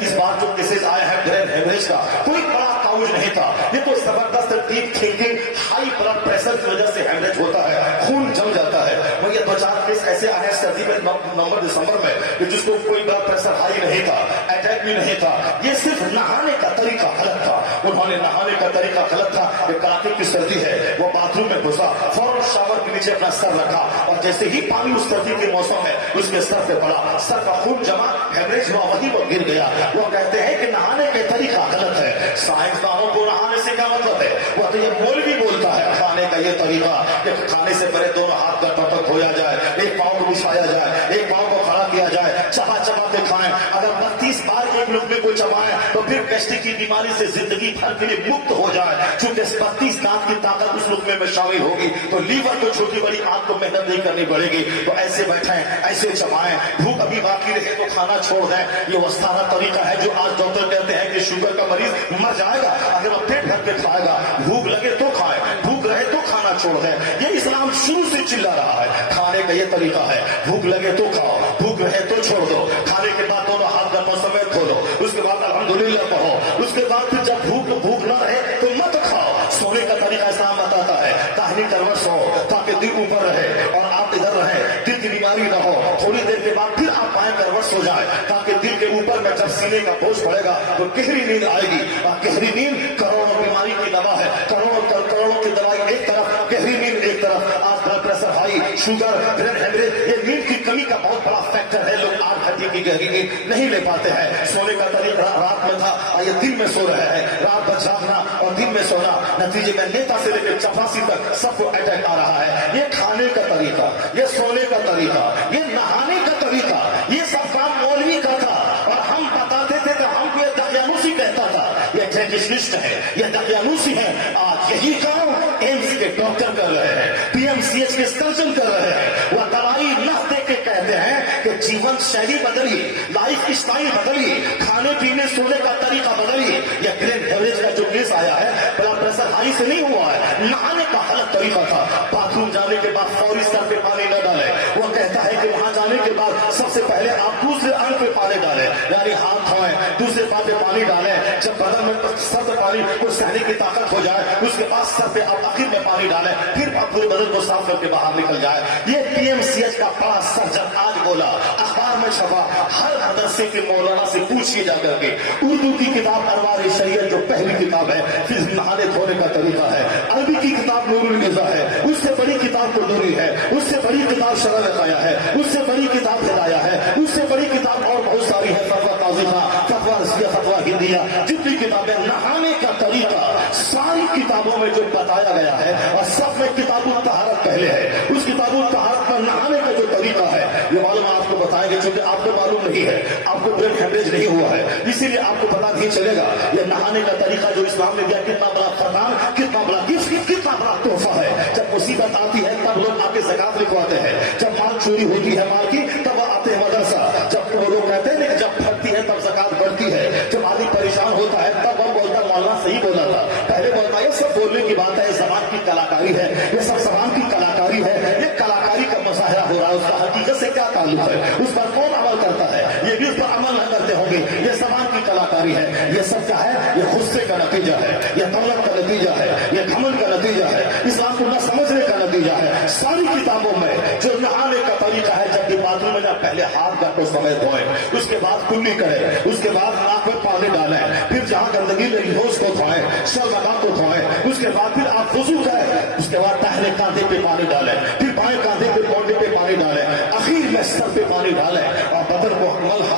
इस बार जो केसेस आए हैं ब्रेन हेमरेज का, कोई बड़ा काउज नहीं था, ये तो जबरदस्त deep thinking high blood pressure की वजह से हेमरेज होता है, खून जम जाता है। वो ये 2-4 केस ऐसे आए हैं सर्दी में नवंबर दिसंबर में कि जिसको कोई ब्लड प्रेशर हाई नहीं था, अटैक भी नहीं था, ये सिर्फ नहाने का तरीका गलत था। उन्होंने नहाने का तरीका गलत था। ये कड़ाके की सर्दी है, वो बाथरूम में घुसा, फौरन शावर के नीचे अपना सर रखा और जैसे ही पानी उस सर्दी के मौसम में उसके सर पे पड़ा, सर का खून जमा, हेमरेज हुआ, वहीं पर गिर गया। वो कहते हैं कि नहाने का तरीका गलत है। साइंसदानों को नहाने से क्या मतलब है? वो तो ये मौलवी बोलता है खाने का ये तरीका कि खाने से पहले दोनों हाथ का टपक धोया जाए, एक पाँव को बिछाया जाए, एक पाँव को खड़ा किया जाए, चबा चबाते खाएं। अगर 32 बार एक लुकमे को चबाएं तो फिर गैस्ट्रिक की बीमारी से जिंदगी भर के लिए मुक्त हो जाए। चूंकि 32 दांत की ताकत उस लुकमे में शामिल होगी तो लीवर को छोटी बड़ी आंख को मेहनत नहीं करनी पड़ेगी। तो ऐसे बैठे, ऐसे चबाएं, भूख अभी बाकी रहे तो खाना छोड़ दें। ये वो सारा तरीका है जो आज डॉक्टर कहते हैं कि शुगर का मरीज मर जाएगा अगर वो पेट भर के खाएगा, भूख लगे तो खाए, भूख रहे तो खाना छोड़ दें। ये इस्लाम शुरू से चिल्ला रहा है, खाने का ये तरीका है, भूख लगे तो खाओ, भूख रहे तो छोड़ दो, खाने के बाद दोनों हाथ गरबा समेत धो लो, उसके बाद अल्हम्दुलिल्लाह कहो, उसके बाद फिर जब भूख न रहे तो मत खाओ। सोने का तरीका इस्लाम बताता है, दाहिनी करवट सो ताकि दिल ऊपर रहे और आप इधर रहे, दिल की बीमारी न हो। थोड़ी देर के बाद फिर आप बाएं करवट सो जाए ताकि दिल के ऊपर में जब सीने का बोझ पड़ेगा तो गहरी नींद आएगी। और गहरी नींद करोड़ों बीमारी की दवा है, करोड़ों की दवाई एक तरफ, गहरी नींद एक तरफ। आज blood pressure high, sugar, brain haemorrhage, ये नींद की कमी का बहुत बड़ा फैक्टर है। लोग 8 घंटे की गहरी नींद नहीं ले पाते हैं। सोने का तरीका रात में था और ये दिन में सो रहे हैं, रात भर जागना और दिन में सोना, नतीजे में नेता से लेकर चपरासी तक सबको अटैक आ रहा है। ये खाने का तरीका, ये सोने का तरीका, ये नहाने का तरीका, ये सब काम मौलवी का था और हम बताते थे कि हमको ये दकियानूसी कहता था, ये ट्रेडिशनिस्ट है, ये दकियानूसी है। आज यही काम एम्स के डॉक्टर कर रहे हैं, पीएमसीएच के सर्जन कर रहे हैं। वह दवाई न दे के कहते हैं कि जीवन शैली बदलिए, लाइफ स्टाइल बदलिए, खाने पीने सोने का तरीका बदलिए। यह ब्रेन हेमरेज का जो केस आया है ब्लड प्रेशर हाई से नहीं हुआ है, नहाने का गलत तरीका था। बाथरूम जाने के बाद फौरी सर पे पानी न डाले। वो कहता है कि वहां जाने के बाद सबसे पहले आप दूसरे अंग पे पानी डालें, यानी हाथ धोएं, दूसरे पाँव पे पानी डालें। जब बदन में सर पे पानी को सहने की ताकत हो जाए उसके बाद सर पे आप आखिर में पानी डालें, फिर आप पूरे बदन को साफ करके बाहर निकल जाए। ये पीएमसीएच का बड़ा सर्जन आज बोला, अखबार में छपा, हर मदरसे के मौलाना से पूछिए जाकर के। उर्दू की किताब अरवार शरीयत जो पहली किताब है, फिर नहाने धोने का तरीका है। अरबी की किताब नूरुल निज़ा है, उससे बड़ी किताब कुर्दुरी है, उससे बड़ी किताब शरह लकाया है, उससे बड़ी किताब हिदाया है, उससे बड़ी किताब और बहुत सारी है, फतवा ताज़िमा, फतवा रसिया, फतवा हिंदिया, जितनी किताबें नहाने का तरीका सारी किताबों में जो बताया गया है और सब में किताबुल तहारत पहले है। उस किताबुल तहारत पर नहाने का जो तरीका है ये मालूम आपको बताएंगे, क्योंकि आपको मालूम नहीं है, आपको ब्रेन हेमरेज नहीं हुआ है, इसीलिए आपको पता नहीं चलेगा। ये नहाने का तरीका जो इस्लाम ने दिया कितना बड़ा फरमान, कितना बड़ा गिफ्ट, कितना बड़ा तोहफा है। जब मुसीबत आती है तब लोग आके ज़कात लिखवाते हैं, जब माल चोरी होती है माल की तब आते हैं मदरसा, जब वो लोग कहते हैं कि जब फटती है तब ज़कात बढ़ती है, जब आदमी परेशान होता है तब हम बोलता है मौलाना सही बोला था। पहले बोलता है ये सब बोलने की बात है, ज़बान की कलाकारी है, ये सब ज़बान की कलाकारी है, ये कलाकारी का मुजाहरा हो रहा है, उसका हकीकत से क्या ताल्लुक है, उस पर कौन अमल करता है, ये भी उस पर अमल न करते होंगे, ये ज़बान की कलाकारी है। ये सब क्या है? ये गुस्से का नतीजा है, ये दौलत का नतीजा है, ये घमंड का नतीजा है, इस्लाम को न समझने का नतीजा है। सारी किताबों में जो नहाने का तरीका है, जब भी बाथरूम में जाए पहले हाथ गटो समय धोए, उसके बाद कुल्ली करें, उसके बाद नाक में पानी डालें, फिर जहां गंदगी लगी हो उसको धोएं, सर लगाम को धोएं, उसके बाद फिर आप वुजू करें, उसके बाद दाहिने कांधे पे पानी डालें, फिर बाएं कांधे पे मोंढे पे पानी डालें, आखिर में सर पे पानी डालें और बदन को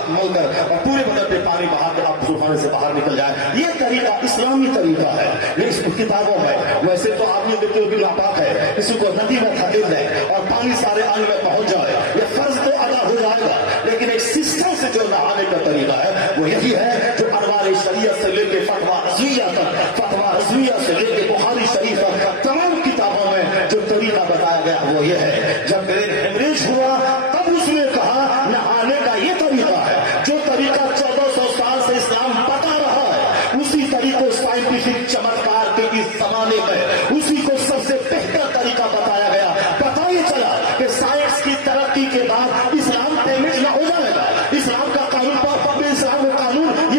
मल कर और पूरे बदन पे पानी बहा कर आप वुजू से बाहर निकल जाए। ये तरीका इस्लामी तरीका है, ये इस किताबों में। वैसे तो आदमी देखते हो कि नापाक है, किसी को नदी में धकेल दें और पानी सारे अंग में पहुंच जाए, ये फर्ज तो अदा हो जाएगा, लेकिन एक सिस्टम से जो नहाने का तरीका है वो यही है जो अनवार शरीयत से लेके फतवा रज़विया तक, फतवा रज़विया से लेके बुखारी शरीफ तक तमाम किताबों में जो तरीका बताया गया वो ये है। जब ब्रेन हेमरेज हुआ तब उसने कहा नहाने का ये तरीका है, जो तरीका 1400 साल से इस्लाम बता रहा है, उसी तरीके साइंटिफिक चमत्कार के इस जमाने में उसी को सबसे बेहतर तरीका बताया गया। पता ही चला कि साइंस की तरक्की के बाद इस्लाम डैमेज ना हो जाएगा, इस्लाम का कानून, इस्लाम का कानून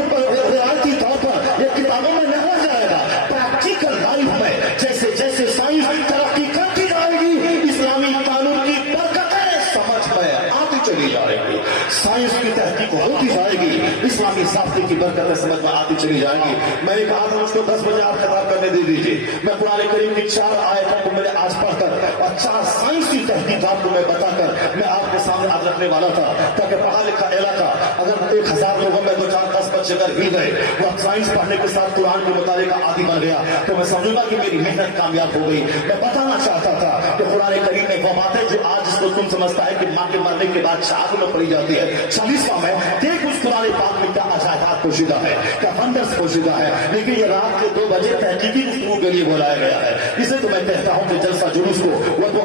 آئے گی, इस्लामी ज़ाब्ते की बरकतें समझ में आती चली जाएंगी. मैंने कहा था मुझको 10 बजे आप खिताब करने दे दीजिए. मैं कुरान करीम की 4 आयतों को मैंने आज पढ़कर और 4 साइंसी तहकीकात को मैं बताकर मैं आपके सामने आज रखने वाला था, ताकि पढ़ा लिखा इलाका अगर 1000 लोगों में 2-4-10 बच्चे अगर हिल गए, वह साइंस पढ़ने के साथ कुरान के मुताले का आदि बन गया, तो मैं समझूंगा कि मेरी मेहनत कामयाब हो गई. मैं बताना चाहता था कि कुरान करीम में वो बातें जो आज इसको तुम समझता है कि माँ के मरने के बाद शाद में पड़ी जाती है, 40 का मैं देख उस कुरान पाक में क्या अजायबात पोशीदा है, क्या वंडर्स पोशीदा है. लेकिन ये रात के 2 बजे तहकीकी गुफ्तगू के लिए बुलाया गया है. इसे तो मैं कहता हूँ कि जलसा जुलूस को वो तो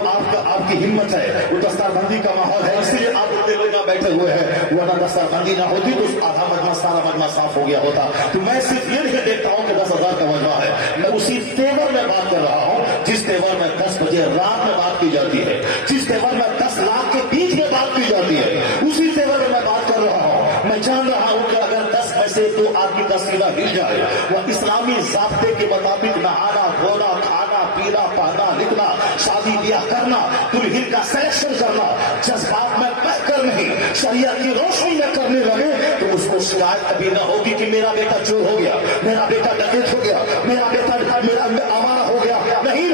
आपकी हिम्मत है, वो दस्तारबंदी का माहौल है, इसलिए आप इतने लोग यहाँ बैठे हुए हैं. वरना दस्तारबंदी ना होती तो आधा मजमा सारा मजमा साफ हो गया होता. तो मैं सिर्फ ये नहीं देखता हूँ कि 10,000 का मजमा है, मैं उसी तेवर में बात कर रहा हूँ जिस तेवर में 10 बजे रात में बात की जाती है, जिस तेवर में 10 लाख के बीच में बात की जाती है, उसी तेवर में मैं बात कर रहा हूँ. मैं जान रहा हूँ कि अगर 10 में से 2 आदमी का सीधा हिल जाए, वह इस्लामी ज़ाब्ते के मुताबिक नहाना, धोना, खाना, पीना, पहना, लिखना, शादी ब्याह करना, दुल्हन का सिलेक्शन करना, जज्बात में बहकर नहीं शरीयत की रोशनी में करने लगे, तो उसको शिकायत कभी न होगी कि मेरा बेटा चोर हो गया, मेरा बेटा डकैत हो गया, मेरा बेटा आवारा हो गया. नहीं,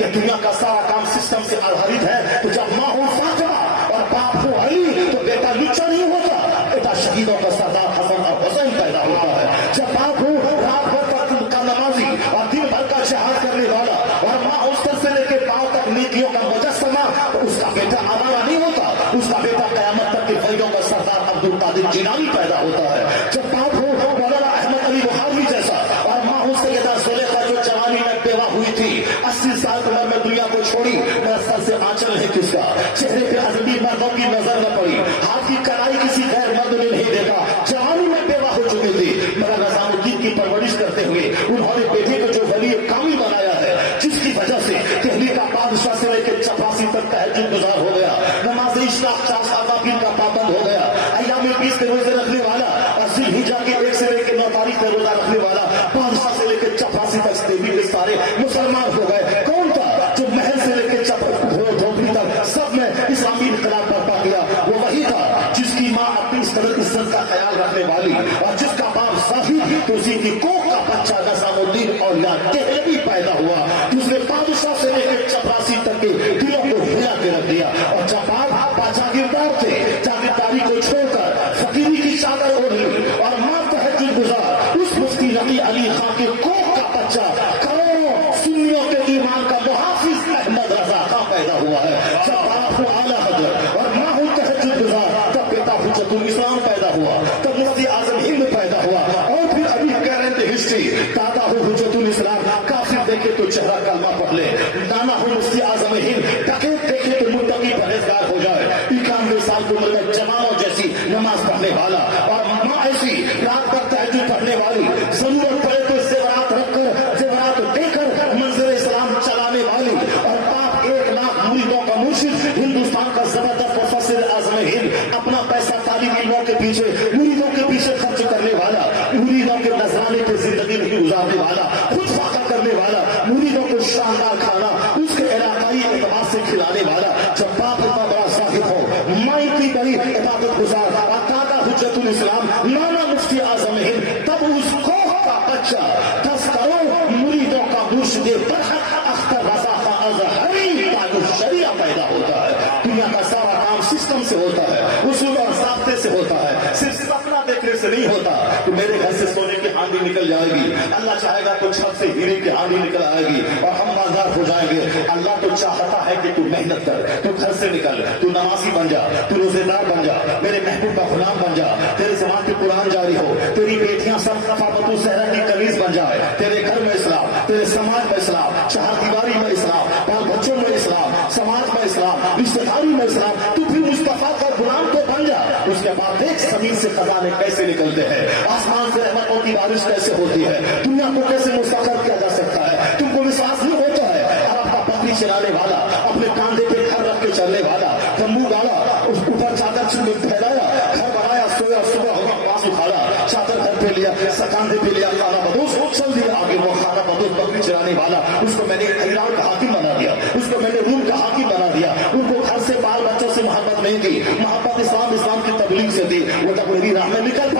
ये दुनिया का सारा काम सिस्टम से आधारित है. तो जब माँ हो फातिमा और बाप हो अली, तो बेटा लुच्चा नहीं होता, बेटा शहीदों का सरदार हसन और हुसैन पैदा होता है. जब बाप हो रात भर का नमाजी और दिन भर का जिहाद करने वाला और माँ उस्तर से लेकर पांव तक नीतियों का मुजस्समा, तो उसका बेटा आवारा नहीं होता, उसका बेटा कयामत तक के फैदों का सरदार अब्दुल कादिर जिलानी पैदा होता है. जब बाप हो मौलाना अहमद अली बुखारी जैसा और माँ हो सैयदा जुलेखा जो जवानी में बेवा हुई थी, 80 साल की उम्र में दुनिया को छोड़ी, मेरा सर से आंचल है किसका, चेहरे पे अजनबी मर्दों की नजर न पड़ी, हाथ की कलाई किसी गैर मर्द ने नहीं देखा, जवानी में बेवा हो चुकी थी. मेरा निजामुद्दीन की परवरिश करते हुए उन्होंने बेटे को जो वली कामी बनाया है, जिसकी वजह से दिल्ली का बादशाह से लेकर चपरासी तक तहज्जुद गुजार हो गया, नमाज इशराक 4 अवाबिन का पाबंद हो गया, अय्याम 20 के रोजे रखने वाला और जिलहिज्जा के 1 से लेकर 9 तारीख का रोजा रखने वाला, बादशाह से लेकर चपरासी तक देवी के सारे मुसलमान हो गए. कौन था जो महल से लेकर झोपड़ी तक सब में इस्लामी इनकलाब बर्पा किया? वो वही था जिसकी माँ अपनी इज्जत का ख्याल रखने वाली और जिसका बाप साफी तो उसी की कोख का बच्चा निजामुद्दीन और देहलवी पैदा हुआ, जिसने बादशाह से लेकर चपरासी तक के दिलों को हिला के रख दिया. और जब बाप जागीरदार थे, जागीरदारी को छोड़कर फकीरी की चादर ओढ़ ली और माँ तहज्जुद गुजार उस मुफ्ती नकी अली खां के कोख का बच्चा करोड़ों सुन्नियों के ईमान का मुहाफिज अहमद रजा खां पैदा हुआ है. जब बाप हो आला हजरत और माँ हो तहज्जुद गुजार, तब बेटा हुज्जतुल इस्लाम पैदा हुआ, तब मुफ्ती आजम हिंद पैदा हुआ. और फिर अभी करेंट हिस्ट्री, दादा हो हुज्जतुल इस्लाम, काफिर देखे तो चेहरा कलमा पढ़ ले, नाना हो मुफ्ती आजम हिंद, डकैत देखे तो मुत्तकी परहेजगार हो जाए, 91 साल की उम्र में जवानों जैसी नमाज पढ़ने वाला और माँ ऐसी रात भर तहज्जुद पढ़ने वाली, जरूरत पड़े तो जेवरात रखकर जेवरात देकर मंजर इस्लाम चलाने वाली, और बाप 1 लाख मुरीदों का मुर्शिद, हिंदुस्तान का जबरदस्त मुफस्सिर आज़म हिंद, अपना पैसा तालिब इल्मों के पीछे मुरीदों के पीछे खर्च करने वाला, मुरीदों के नजराने पे जिंदगी नहीं गुजारने वाला, खुद फाका करने वाला, मुरीदों को शानदार खाना उसके इलाकाई एतबार से खिलाने वाला. जब बाप इतना बड़ा साहिब हो, माँ इतनी बड़ी इबादत गुजार और दादा हुज्जतुल इस्लाम, नाना मुफ्ती आज़म हिंद, तब उस कोख का बच्चा 10 करोड़ मुरीदों का मुर्शिद बरहक अख्तर रज़ा खां अज़हरी ताजुल शरिया पैदा होता है. दुनिया का सारा काम सिस्टम से होता है, उसूल और ज़ाब्ते से होता है, सिर्फ सपना देखने से नहीं होता. तो मेरे घर से सोने की आंधी निकल जाएगी, अल्लाह चाहेगा तो छत से हीरे की आंधी निकल आएगी और हम मालदार हो जाएंगे. अल्लाह तो चाहता है कि तू मेहनत कर, तू घर से निकल, तू नमाजी बन जा, तू रोजेदार बन जा, मेरे महबूब का गुलाम बन जा, तेरे ज़बान पे कुरान जारी हो, तेरी बेटियां सब सफाबतु सहरा की कमीज बन जाए, तेरे घर में इस्लाम, तेरे समाज में इस्लाम, चार दीवारी में इस्लाम, बाल बच्चों में इस्लाम, समाज में इस्लाम, रिश्तेदारी में इस्लाम. तू फिर मुस्तफा का गुलाम तो बन जा. उसके बाद देख जमीन से खजाने कैसे निकलते हैं, आसमान से रहमतों की बारिश कैसे होती है, दुनिया को कैसे मुस्तक़र किया जा सकता है. तुमको विश्वास नहीं होता है? अब अपना बकरी चलाने वाला, अपने कांधे पे घर रख के चलने वाला, तंबू डाला, उस ऊपर चादर फैलाया, घर बनाया, सोया, सुबह होगा पास उठाया, चादर घर पे लिया, कांधे पे लिया, खाना बदोश चल दिया आगे. वो खाना बदोश बकरी चलाने वाला, उसको मैंने ईरान का हाकिम बना दिया, उसको मैंने रूम का हाकिम बना दिया. उनको घर से बाल बच्चों से मोहब्बत नहीं की, मोहब्बत इस्लाम की तबलीग से दी. वो जब मेरी राह में निकल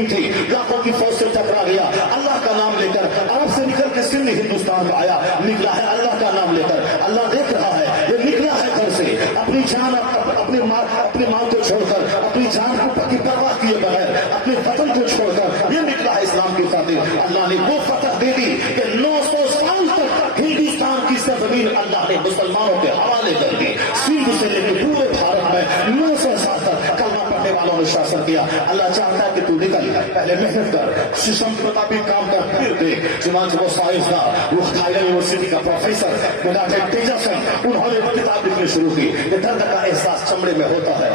टीम थी, लाखों की फौज से टकरा गया, अल्लाह का नाम लेकर अरब से निकल के सिंध हिंदुस्तान में आया, निकला है अल्लाह का नाम लेकर। अल्लाह देख रहा है, ये निकला है घर से अपनी जान अपनी माँ को छोड़कर, अपनी जान की परवाह किए बगैर, अपने वतन को छोड़कर ये निकला है इस्लाम की खातिर। अल्लाह ने वो फतह दे दी कि 900 साल तक हिंदुस्तान की सरजमीन अल्लाह ने मुसलमानों के हवाले कर दी। सिंध से लेकर पूरे भारत में 900 साल तक कलमा पढ़ने वालों ने शासन किया। अल्लाह चाहता है कि तू निकल, पहले मेहनत कर, सिस्टम के मुताबिक काम कर, फिर देख। चुनाच वो साइंसदान, वो थाईलैंड यूनिवर्सिटी का प्रोफेसर तेजस्वी, उन्होंने वो किताब लिखनी शुरू की। ये दर्द का एहसास चमड़े में होता है,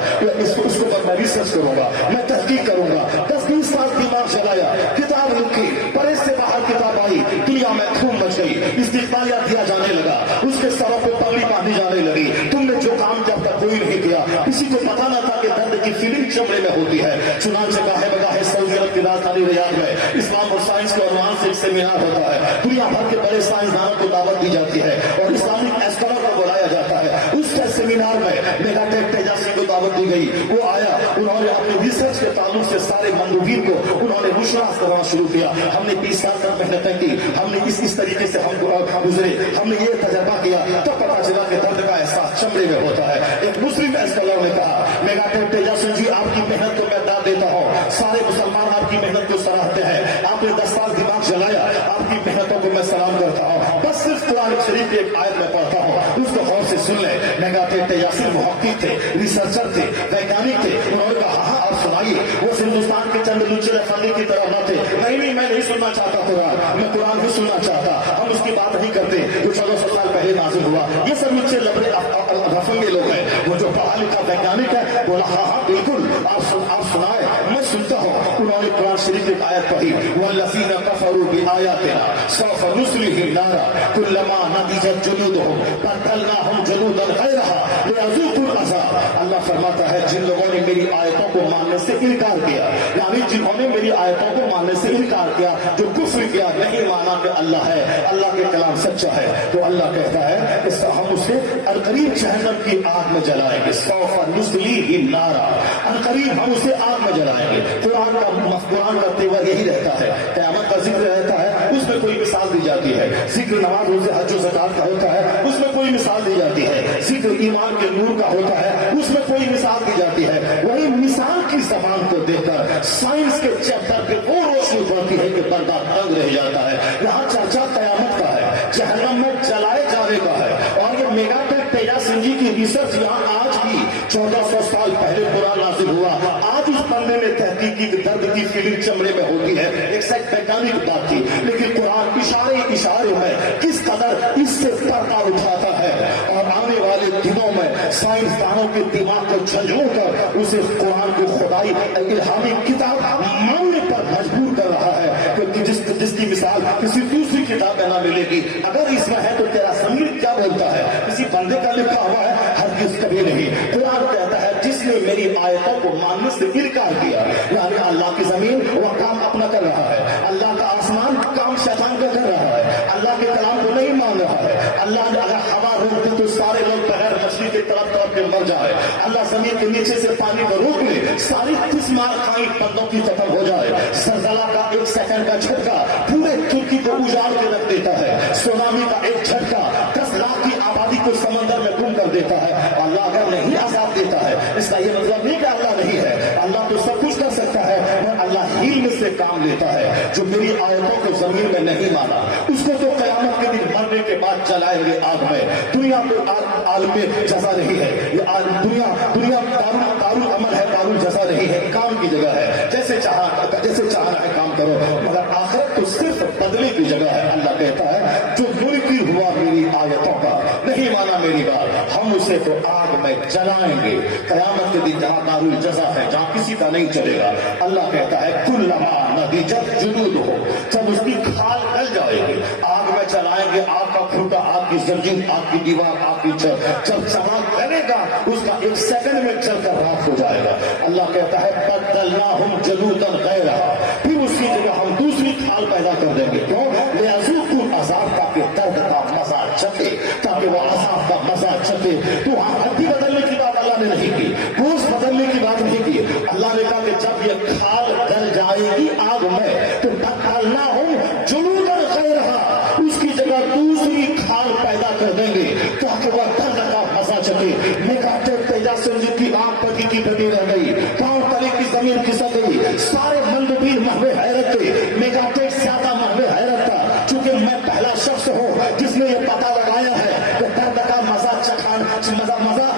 उसको पर मैं रिसर्च करूंगा, मैं तहकीक करूंगा। 10-20 साल दिमाग चलाया, किताब लिखी, परेश से बाहर किताब आई, दुनिया में धूम मच गई, इस्तीफाया दिया जाने लगा, उसके सरों पे पगड़ी बांधी जाने लगी। तुमने जो काम जब तक कोई नहीं किया, किसी को पता ना था कि दर्द की फीलिंग चमड़े में होती है। चुनाच गाहे बगाहे सऊदी अरब की राजधानी रियाद में इस्लाम और साइंस के अनुमान से एक सेमिनार होता है। दुनिया भर के बड़े साइंसदानों को दावत दी जाती है और इस्लामिक एस्कॉलर को बुलाया जाता है। उस सेमिनार में मेगाटेक तेजस्वी को दावत दी गई, वो आया, उन्होंने अपने रिसर्च के ताल्लुक से सारे मंदूबीन को उन्होंने मुशराफ करना शुरू किया। हमने 20 साल तक मेहनतें की, हमने इस तरीके से हम गुजरे, हमने ये तजर्बा किया, तो पता चला कि दर्द का एहसास चमड़े में होता है। एक मुस्लिम एस्कॉलर ने कहा, मेगाटेक तेजस्वी जी, आपकी मेहनत को मैं दाद देता हूँ, सारे मुसलमान आपकी मेहनत को सराहते हैं, आपने 10 साल दिमाग चलाया, आपकी मेहनतों को मैं सलाम करता हूँ। बस सिर्फ कुरान शरीफ की एक आयत में पढ़ता हूँ, उसको गौर से सुन ले। मेगाटेक तेजस्वी मुहक्किक थे, रिसर्चर थे, वैज्ञानिक थे। उन्होंने कहा, हाँ आप सुनाइए। वो हिंदुस्तान के चंद लुच्चे फंदे की तरह न थे। नहीं, मैं नहीं सुनना चाहता कुरान, मैं कुरान नहीं सुनना चाहता, हम उसकी बात नहीं करते जो 1400 साल पहले नाजिल हुआ। ये सब लुच्चे लबड़े रफंगे लोग हैं। वो जो पढ़ा लिखा वैज्ञानिक है बोला, हाँ बिल्कुल, आप सुनाए, मैं सुनता हूँ। उन्होंने कुरान शरीफ की आयत पढ़ी, वल्लज़ीना कफ़रू बिआयातिना सौफ नुस्लिहिम नारा कुल्लमा नदिजत जुलूदुहुम बदलनाहुम जुलूदन गैरहा लियज़ूक़ुल अज़ाब। अल्लाह फरमाता है, जिन लोगों ने मेरी आयतों को मानने से इनकार किया, यानी जिन्होंने मेरी आयतों को मानने से इनकार किया, जो कुफ्र किया, नहीं माना कि अल्लाह है, अल्लाह के कलाम सच्चा है, तो अल्लाह कहता है कि हम उसे अनकरीब जहन्नम की आग में जलाएंगे। सौफ नुस्लिहिम नारा, अनकरीब हम उसे आग में जलाएंगे। कुरान का तेवर यही रहता है, क़यामत का जिक्र रहता है, उसमें कोई मिसाल दी जाती है। जिक्र नमाज रोज़े हज और ज़कात का होता है, उसमें कोई मिसाल दी जाती है। जिक्र ईमान के नूर का होता है, उसमें कोई मिसाल दी जाती है। वही मिसाल की ज़बान को देखकर साइंस के चैप्टर पे वो रोशनी बढ़ती है कि बंदा दंग रह जाता है। यहाँ चर्चा क़यामत का है, जहन्नम में जलाए जाने का है। और ये मेगाटेक तेजस्वी जी की रिसर्च यहाँ आज की 1400 साल पहले कुरान नाज़िल हुआ, आज उस बंदे ने तहकीक की दर्द की फीलिंग चमड़े में होती है। एक सच वैज्ञानिक बात थी, लेकिन कुरान इशारे में किस कदर इससे पर्दा उठाता है और आने वाले दिनों में साइंसदानों के दिमाग को झंझोड़ कर उसे कुरान को खुदाई इल्हामी किताब मानने पर मजबूर कर रहा है, क्योंकि जिसकी मिसाल किसी दूसरी किताब में ना मिलेगी। अगर इसमें है तो तेरा संगीत क्या बोलता है, किसी बंदे का लिखा हुआ है, हरगिज़ कभी नहीं। कुरान कहता है, जिसने मेरी आयतों को मानने से इनकार किया, यानी अल्लाह की जमीन वह काम अपना कर रहा है, अल्लाह का आसमान काम शैतान का कर रहा है, अल्लाह के कलाम को नहीं मान रहा है। अल्लाह ने अगर हवा रोक दे तो सारे लोग बगैर मछली के तरफ के मर जाए। अल्लाह जमीन के नीचे से पानी को रोक ले, सारी किस्मार खाई बंदों की खत्म हो जाए। जलजला का 1 सेकंड का झटका पूरे तुर्की को उजाड़ के रख देता है। सुनामी का एक झटका 10 लाख की आबादी को समंदर में गुम कर देता है। अल्लाह अगर नहीं आजाद देता है, इसका ये मतलब नहीं कि अल्लाह नहीं है, अल्लाह तो सब कुछ कर सकता है, पर अल्लाह हिल्म से काम लेता है। जो मेरी आयतों को जमीन में नहीं माना, उसको तो कयामत के दिन मरने के बाद जलाएंगे आग में। दुनिया को आलम जजा नहीं है, ये दुनिया दारुल अमल है, दारुल जजा नहीं है, काम की जगह है। जैसे चाहना है काम करो, मगर आखिरत तो सिर्फ बदले की जगह है। अल्लाह कहता है, जो मुनकिर हुआ मेरी आयतों का, नहीं माना मेरी बात, हम उसे तो आग में जलाएंगे कयामत के दिन, जहां दारुल जजा है, जहां किसी का नहीं चलेगा। अल्लाह कहता है, कुल्लमा नदिजत जुलूदुहुम, जब उसकी खाल गल जाएगी, आग में चलाएंगे, आग का खूंटा, आग की जंजीर, आग की दीवार, आग की छत, जब चमक करेगा उसका 1 सेकंड में चलकर राख हो जाएगा। अल्लाह कहता है, बदलनाहुम जुलूदन गैरहा, फिर उसकी जगह हम दूसरी खाल पैदा कर देंगे। क्यों? लियज़ूक़ुल अज़ाब, ताकि दर्द का मजा चखे, ताकि वो अज़ाब का मजा चखे। तो वहां हड्डी बदलने की बात अल्लाह ने नहीं की, गोश्त बदलने की बात नहीं की। अल्लाह ने कहा कि जब ये खाल गल जाए जलाए की आग में तो डालना हो जुलूदन गैरहा, उसकी जगह दूसरी खाल पैदा कर देंगे ताकि वह दर्द का मजा चले। मेगाटेक तेजा सिंह की आंख पटी की पटी रह गई, पांव तले की जमीन खिसक गई, सारे मंदबीर महवे हैरत थे। मेगाटेक ज्यादा महवे हैरत था, चूंकि मैं पहला शख्स हूँ जिसने ये पता लगाया है कि दर्द का मजा मजा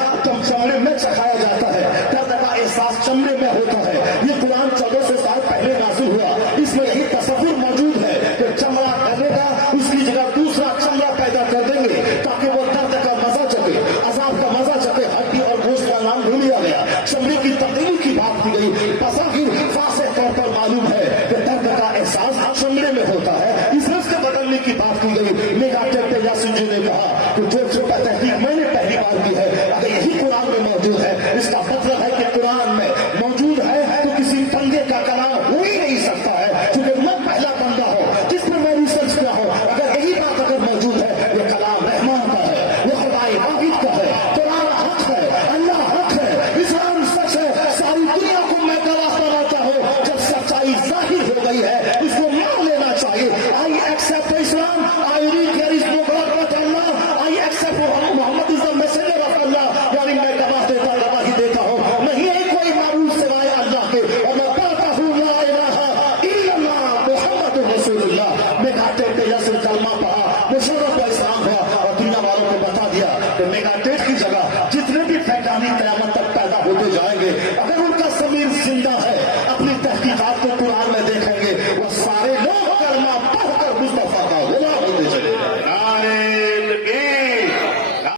चमड़े में चखाया जाता है, दर्द का एहसास चमड़े में होता है। ये कुरान 1400 साल पहले नाज़िल हुआ, इसमें यही तसव्वुर मौजूद है कि चमड़ा करेगा उसकी जगह दूसरा चमड़ा पैदा कर देंगे ताकि वो दर्द का मजा चखे, अजाब का मजा चखे। हड्डी और गोश्त का नाम भूल लिया गया, चमड़े की तब्दीली की बात की गई। बसाखिर फासे तौर पर मालूम है कि दर्द का एहसास चमड़े में होता है, इस नफ्स के बदलने की बात की गई। मेगाटेक तेजा सिंह जी ने कहा कि जो तहकीक मैंने पहली बार की है, अगर यही कुरान में मौजूद है, इसका मतलब है कि कुरान में मौजूद है तो किसी बंदे का कलाम हो ही नहीं सकता है, क्योंकि मैं पहला बंदा हूं जिसमें मैं रिसर्च किया हूं। अगर यही बात अगर मौजूद है, ये कलाम रहमान का है, ये खुदाए वाहिद का है, कुरान हक है, अल्लाह हक है, इस्लाम सच है। सारी दुनिया को मैं गवाह बनाता हूं, जब सच्चाई जाहिर हो गई है इसको मान लेना चाहिए। I accept Islam, I read there is no god but Allah, I accept Mohammed is the messenger of Allah. यानी मैं गवाही देता हूं नहीं है कोई माबूद सिवाय अल्लाह के, और मैं कहता हूं ला इलाहा इल्लल्लाह मुहम्मदुर रसूलुल्लाह। मेगाटेक तेजा से कलमा पढ़ा, मुशर्रफ का इस्लाम हुआ और दुनिया वालों को बता दिया कि मेगाटेक की जगह